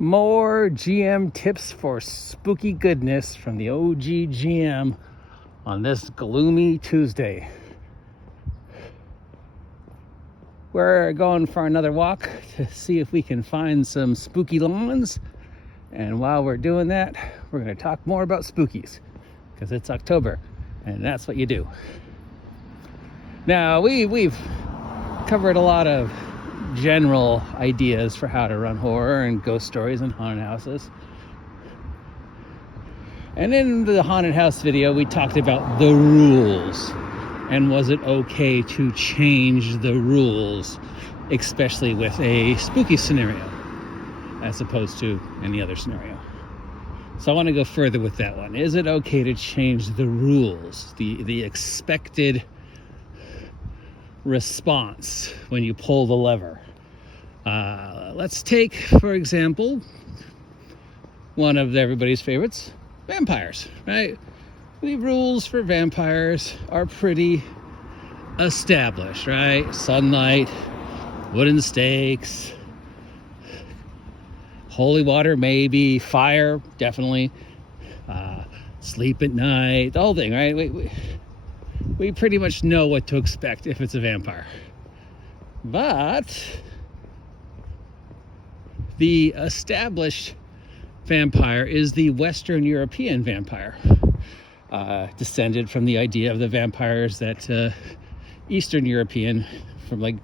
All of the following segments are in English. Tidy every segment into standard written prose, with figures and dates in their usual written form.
More GM tips for spooky goodness from the OG GM on this gloomy Tuesday. We're going for another walk to see if we can find some spooky lawns. And while we're doing that, we're going to talk more about spookies because it's October and that's what you do. Now, we've covered a lot of general ideas for how to run horror and ghost stories and haunted houses. And in the haunted house video, we talked about the rules and was it okay to change the rules, especially with a spooky scenario as opposed to any other scenario. So I want to go further with that one. Is it okay to change the rules, the expected response when you pull the lever? Let's take, for example, one of everybody's favorites, vampires, right? The rules for vampires are pretty established, right? Sunlight, wooden stakes, holy water maybe, fire definitely, sleep at night, the whole thing, right? We pretty much know what to expect if it's a vampire. But the established vampire is the Western European vampire, descended from the idea of the vampires that Eastern European, from like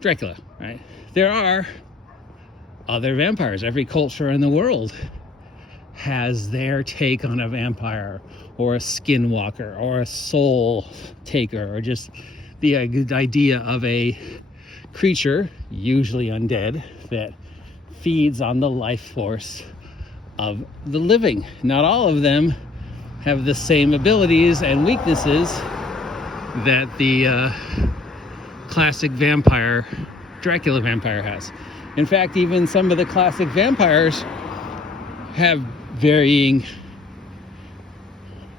Dracula, right? There are other vampires. Every culture in the world has their take on a vampire or a skinwalker or a soul taker, or just the idea of a creature, usually undead, that feeds on the life force of the living. Not all of them have the same abilities and weaknesses that the classic vampire, Dracula vampire, has. In fact, even some of the classic vampires have varying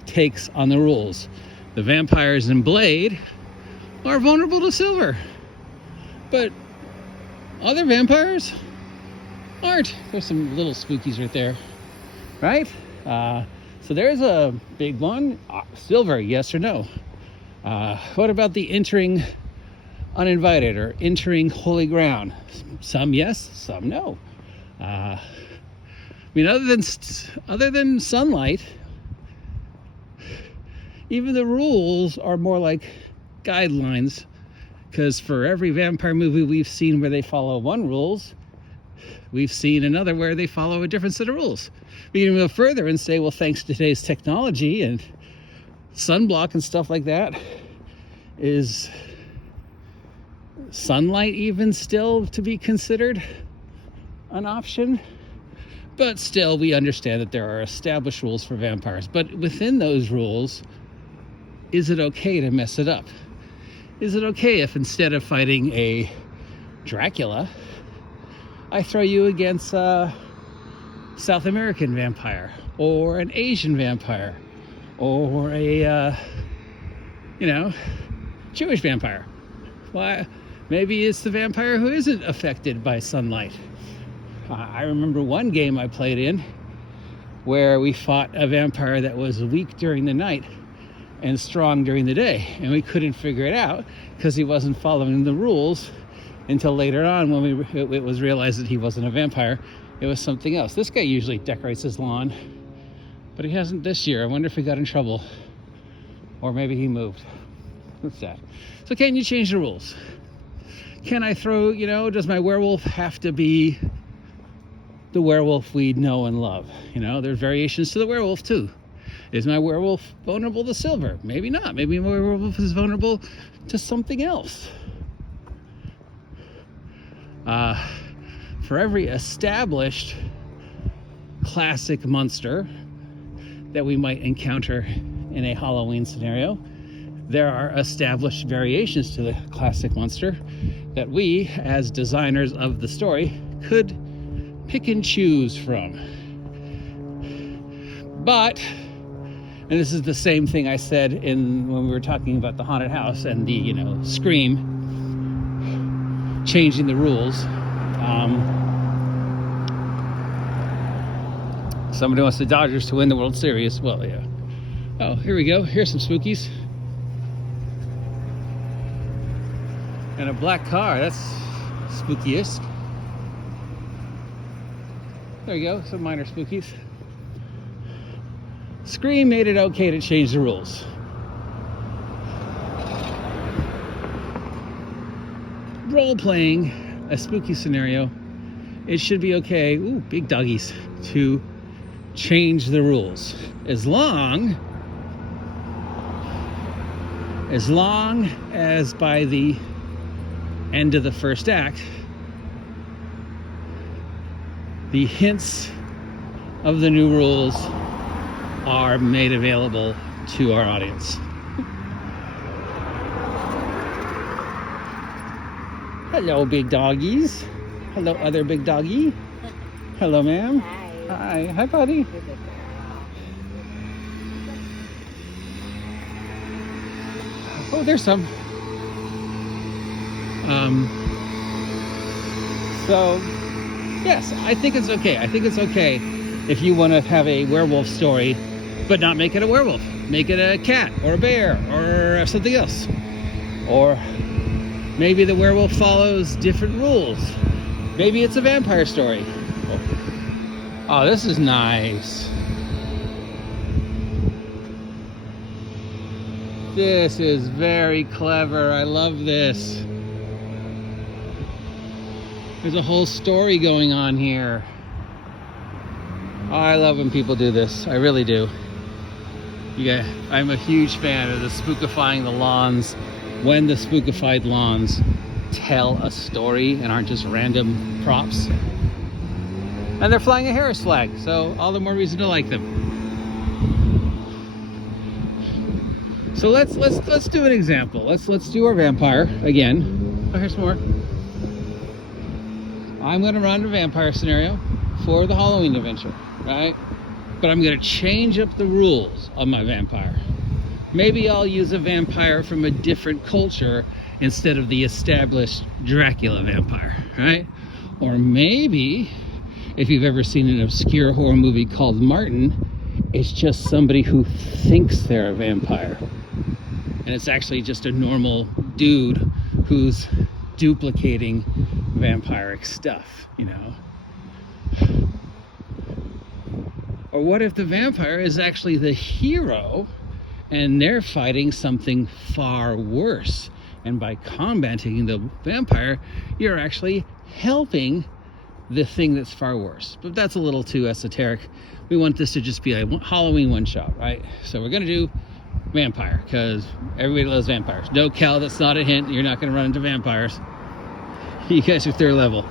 takes on the rules. The vampires in Blade are vulnerable to silver, but other vampires aren't. There's some little spookies right there, right? So there's a big one. Silver, yes or no? What about the entering uninvited or entering holy ground? Some yes, some no. I mean, other than sunlight, even the rules are more like guidelines, because for every vampire movie we've seen where they follow one rules, we've seen another where they follow a different set of rules. We can go further and say, well, thanks to today's technology and sunblock and stuff like that, is sunlight even still to be considered an option? But still, we understand that there are established rules for vampires. But within those rules, is it okay to mess it up? Is it okay if instead of fighting a Dracula, I throw you against a South American vampire or an Asian vampire or a, Jewish vampire? Why? Maybe it's the vampire who isn't affected by sunlight. I remember one game I played in where we fought a vampire that was weak during the night and strong during the day, and we couldn't figure it out because he wasn't following the rules until later on when it was realized that he wasn't a vampire. It was something else. This guy usually decorates his lawn, but he hasn't this year. I wonder if he got in trouble, or maybe he moved. What's that? So can you change the rules? Can I throw, does my werewolf have to be the werewolf we know and love? There's variations to the werewolf too. Is my werewolf vulnerable to silver? Maybe not. Maybe my werewolf is vulnerable to something else. For every established classic monster that we might encounter in a Halloween scenario, there are established variations to the classic monster that we, as designers of the story, could pick and choose from. But, and this is the same thing I said when we were talking about the haunted house and the, Scream changing the rules. Somebody wants the Dodgers to win the World Series. Well, yeah. Oh, here we go. Here's some spookies. And a black car. That's spookiest. There you go. Some minor spookies. Scream made it okay to change the rules. Role-playing a spooky scenario, it should be okay, ooh, big doggies, to change the rules. As long as by the end of the first act, the hints of the new rules are made available to our audience. Hello, big doggies. Hello, other big doggy. Hello, ma'am. Hi. Hi, buddy. Oh, there's some. So, yes, I think it's okay. I think it's okay if you want to have a werewolf story, but not make it a werewolf. Make it a cat or a bear or something else. Or maybe the werewolf follows different rules. Maybe it's a vampire story. Oh, this is nice. This is very clever. I love this. There's a whole story going on here. Oh, I love when people do this. I really do. Yeah, I'm a huge fan of the spookifying the lawns, when the spookified lawns tell a story and aren't just random props. And they're flying a Harris flag, so all the more reason to like them. So let's do an example. Let's do our vampire again. Oh, here's more. I'm gonna run a vampire scenario for the Halloween adventure, right? But I'm gonna change up the rules of my vampire. Maybe I'll use a vampire from a different culture instead of the established Dracula vampire, right? Or maybe, if you've ever seen an obscure horror movie called Martin, it's just somebody who thinks they're a vampire. And it's actually just a normal dude who's duplicating vampiric stuff, you know? Or what if the vampire is actually the hero and they're fighting something far worse? And by combating the vampire, you're actually helping the thing that's far worse. But that's a little too esoteric. We want this to just be a Halloween one-shot, right? So we're gonna do vampire, because everybody loves vampires. No, Cal, that's not a hint. You're not gonna run into vampires. You guys are third level.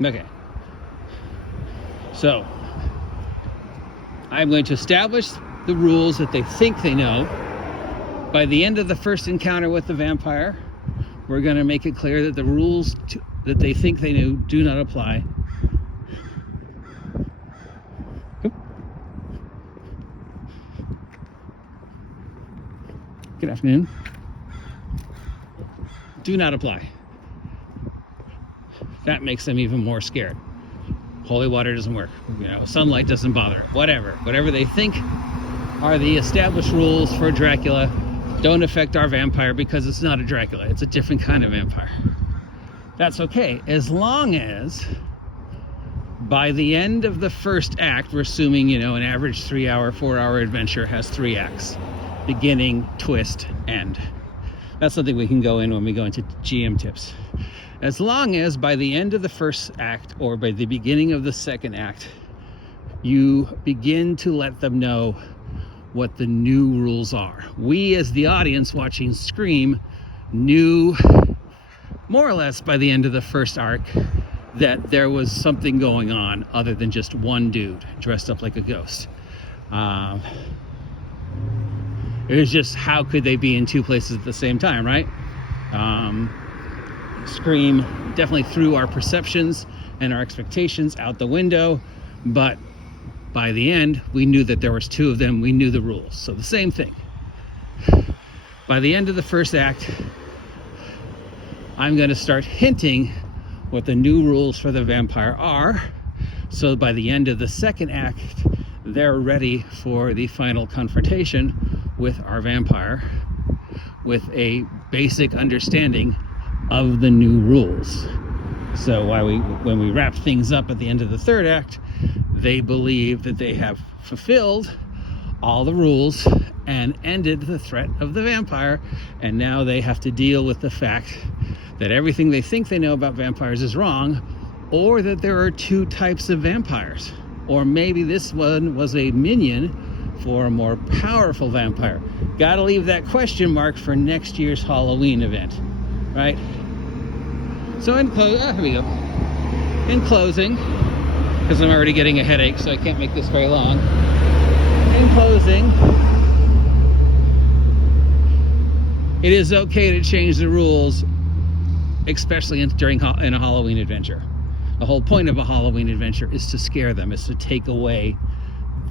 Okay. So, I'm going to establish the rules that they think they know. By the end of the first encounter with the vampire, we're going to make it clear that the rules that they think they knew do not apply. Good afternoon. Do not apply. That makes them even more scared. Holy water doesn't work. You know, sunlight doesn't bother. Whatever they think are the established rules for Dracula don't affect our vampire, because it's not a Dracula. It's a different kind of vampire. That's okay, as long as by the end of the first act, we're assuming, you know, an average 3-hour, 4-hour adventure has 3 acts. Beginning, twist, end. That's something we can go in when we go into GM tips. As long as by the end of the first act or by the beginning of the second act, you begin to let them know what the new rules are. We, as the audience watching Scream, knew more or less by the end of the first arc that there was something going on other than just one dude dressed up like a ghost. It was just, how could they be in two places at the same time, right? Scream definitely threw our perceptions and our expectations out the window, but by the end, we knew that there was 2 of them. We knew the rules. So the same thing. By the end of the first act, I'm going to start hinting what the new rules for the vampire are, so by the end of the second act, they're ready for the final confrontation with our vampire with a basic understanding of the new rules. So when we wrap things up at the end of the third act, they believe that they have fulfilled all the rules and ended the threat of the vampire, and now they have to deal with the fact that everything they think they know about vampires is wrong, or that there are two types of vampires, or maybe this one was a minion for a more powerful vampire. Gotta leave that question mark for next year's Halloween event, right? So in closing, because I'm already getting a headache, so I can't make this very long. In closing, it is okay to change the rules, especially in a Halloween adventure. The whole point of a Halloween adventure is to scare them, is to take away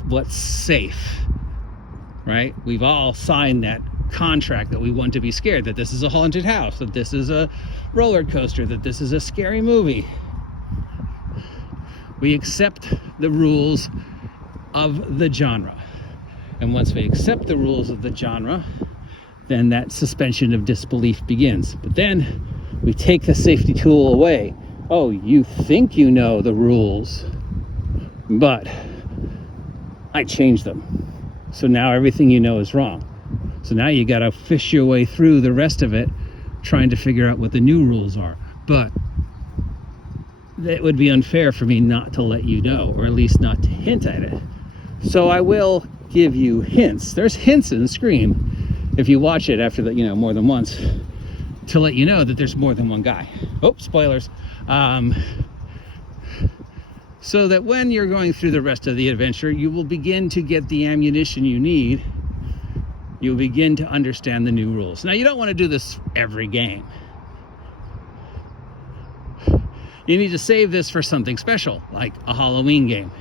what's safe, right? We've all signed that contract that we want to be scared, that this is a haunted house, that this is a roller coaster, that this is a scary movie. We accept the rules of the genre. And once we accept the rules of the genre, then that suspension of disbelief begins. But then we take the safety tool away. Oh, you think you know the rules, but I changed them. So now everything you know is wrong. So now you got to fish your way through the rest of it, trying to figure out what the new rules are. But it would be unfair for me not to let you know, or at least not to hint at it. So I will give you hints. There's hints in Scream, if you watch it after more than once, to let you know that there's more than one guy. Oh, spoilers. So that when you're going through the rest of the adventure, you will begin to get the ammunition you need. You'll begin to understand the new rules. Now, you don't want to do this every game. You need to save this for something special, like a Halloween game.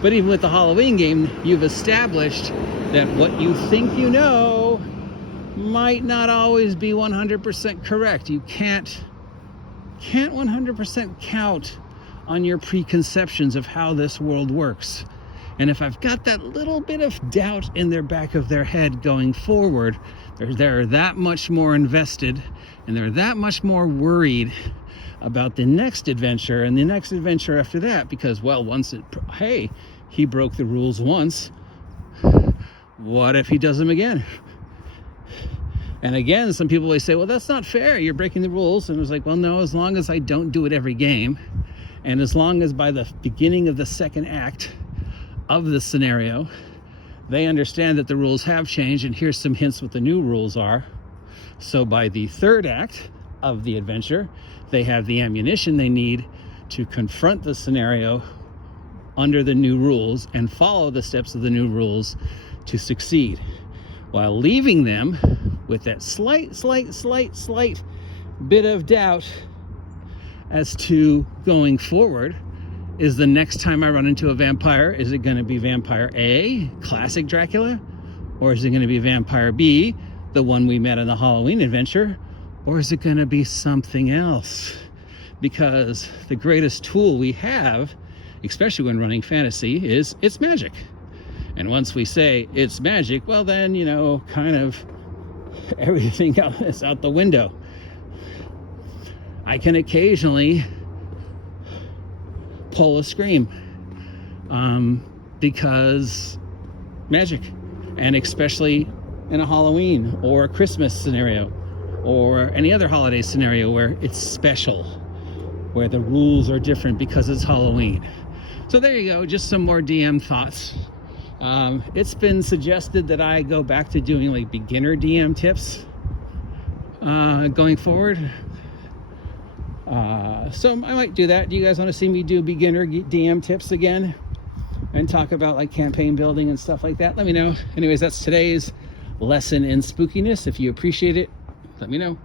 But even with the Halloween game, you've established that what you think you know might not always be 100% correct. You can't 100% count on your preconceptions of how this world works. And if I've got that little bit of doubt in their back of their head going forward, they're that much more invested, and they're that much more worried about the next adventure and the next adventure after that, because, well, hey, he broke the rules once. What if he does them again? And again, some people always say, well, that's not fair. You're breaking the rules. And it was like, well, no, as long as I don't do it every game, and as long as by the beginning of the second act of the scenario, they understand that the rules have changed, and here's some hints what the new rules are. So by the third act of the adventure, they have the ammunition they need to confront the scenario under the new rules and follow the steps of the new rules to succeed, while leaving them with that slight bit of doubt as to going forward. Is the next time I run into a vampire, is it going to be Vampire A, classic Dracula? Or is it going to be Vampire B, the one we met in the Halloween adventure? Or is it going to be something else? Because the greatest tool we have, especially when running fantasy, is it's magic. And once we say it's magic, well then, kind of everything else is out the window. I can occasionally pull a Scream because magic, and especially in a Halloween or a Christmas scenario or any other holiday scenario where it's special, where the rules are different because it's Halloween. So there you go, just some more DM thoughts. It's been suggested that I go back to doing like beginner DM tips going forward. So I might do that. Do you guys want to see me do beginner DM tips again and talk about like campaign building and stuff like that? Let me know. Anyways, that's today's lesson in spookiness. If you appreciate it, let me know.